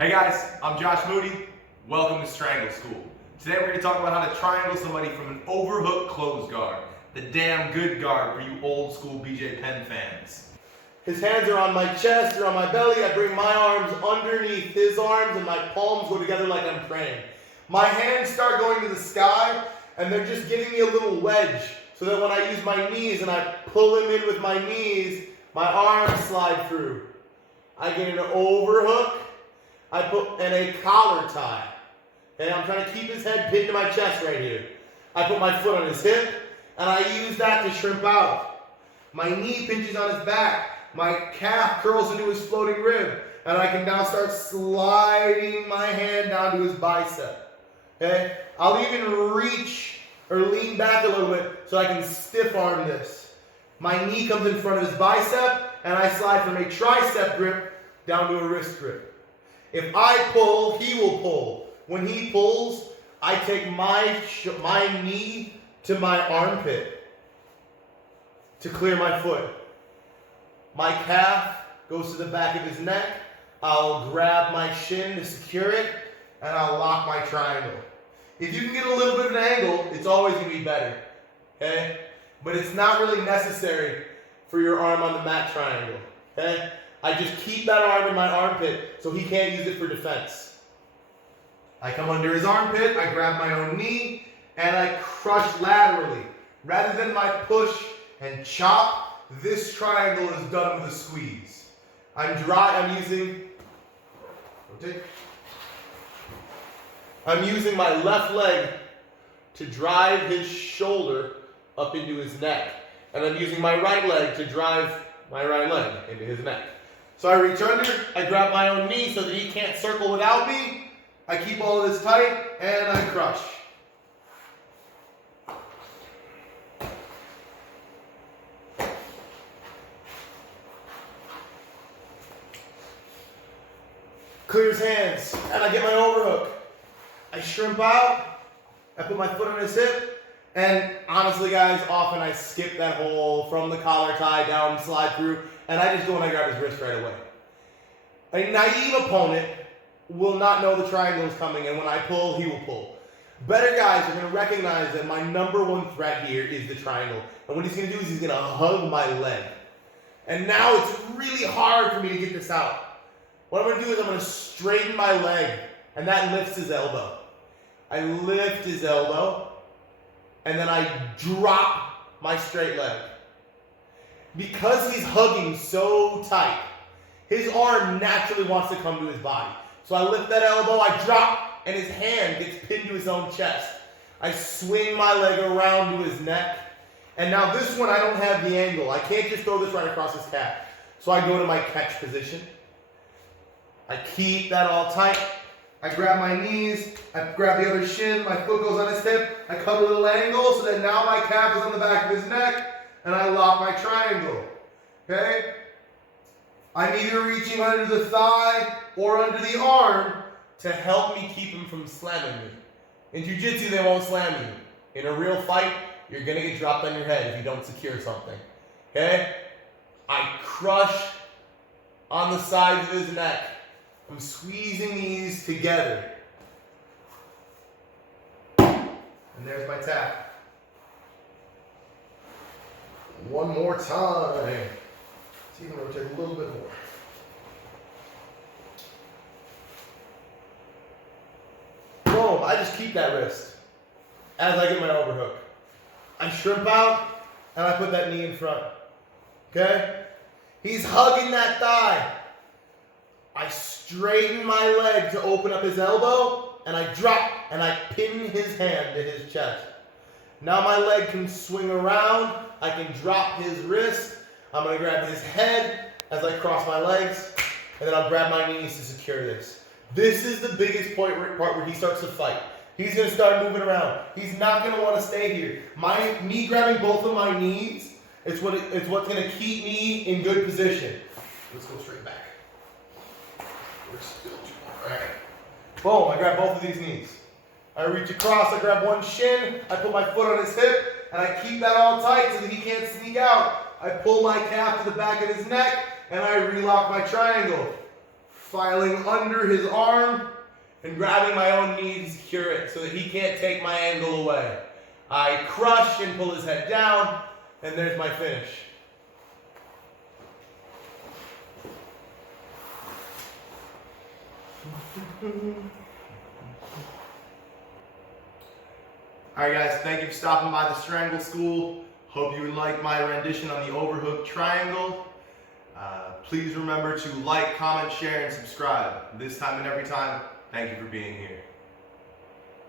Hey guys, I'm Josh Moody. Welcome to Strangle School. Today we're going to talk about how to triangle somebody from an overhook close guard. The damn good guard for you old school BJ Penn fans. His hands are on my chest, they're on my belly. I bring my arms underneath his arms and my palms go together like I'm praying. My hands start going to the sky and they're just giving me a little wedge so that when I use my knees and I pull him in with my knees, my arms slide through. I get an overhook. I put in a collar tie. And I'm trying to keep his head pinned to my chest right here. I put my foot on his hip and I use that to shrimp out. My knee pinches on his back. My calf curls into his floating rib. And I can now start sliding my hand down to his bicep. Okay? I'll even reach or lean back a little bit so I can stiff arm this. My knee comes in front of his bicep and I slide from a tricep grip down to a wrist grip. If I pull, he will pull. When he pulls, I take my knee to my armpit to clear my foot. My calf goes to the back of his neck. I'll grab my shin to secure it, and I'll lock my triangle. If you can get a little bit of an angle, it's always going to be better. Okay? But it's not really necessary for your arm on the mat triangle. Okay? I just keep that arm in my armpit so he can't use it for defense. I come under his armpit, I grab my own knee, and I crush laterally. Rather than my push and chop, this triangle is done with a squeeze. I'm using my left leg to drive his shoulder up into his neck. And I'm using my right leg to drive my right leg into his neck. So I reach under, I grab my own knee so that he can't circle without me. I keep all of this tight, and I crush. Clear his hands, and I get my overhook. I shrimp out, I put my foot on his hip, and honestly guys, often I skip that hole from the collar tie down, slide through, and I just go and I grab his wrist right away. A naive opponent will not know the triangle is coming, and when I pull, he will pull. Better guys are going to recognize that my number one threat here is the triangle. And what he's going to do is he's going to hug my leg. And now it's really hard for me to get this out. What I'm going to do is I'm going to straighten my leg, and that lifts his elbow. I lift his elbow, and then I drop my straight leg. Because he's hugging so tight, his arm naturally wants to come to his body. So I lift that elbow, I drop, and his hand gets pinned to his own chest. I swing my leg around to his neck, and now this one I don't have the angle. I can't just throw this right across his calf. So I go to my catch position. I keep that all tight. I grab my knees, I grab the other shin, my foot goes on his hip, I cut a little angle so that now my calf is on the back of his neck, and I lock my triangle. Okay? I'm either reaching under the thigh or under the arm to help me keep him from slamming me. In jiu-jitsu, they won't slam you. In a real fight, you're going to get dropped on your head if you don't secure something. Okay? I crush on the sides of his neck. I'm squeezing these together. And there's my tap. One more time. See, I'm going to rotate a little bit more. Boom, I just keep that wrist as I get my overhook. I shrimp out, and I put that knee in front. Okay? He's hugging that thigh. I straighten my leg to open up his elbow, and I drop, and I pin his hand to his chest. Now my leg can swing around. I can drop his wrist. I'm going to grab his head as I cross my legs, and then I'll grab my knees to secure this. This is the biggest part where he starts to fight. He's going to start moving around. He's not going to want to stay here. Me grabbing both of my knees is what's going to keep me in good position. Let's go straight back. We're still all right. Boom, I grab both of these knees. I reach across, I grab one shin, I put my foot on his hip, and I keep that all tight so that he can't sneak out. I pull my calf to the back of his neck, and I relock my triangle. filing under his arm and grabbing my own knee to secure it so that he can't take my angle away. I crush and pull his head down, and there's my finish. Alright guys, thank you for stopping by the Strangle School. Hope you like my rendition on the overhook triangle. Please remember to like, comment, share, and subscribe. This time and every time, thank you for being here.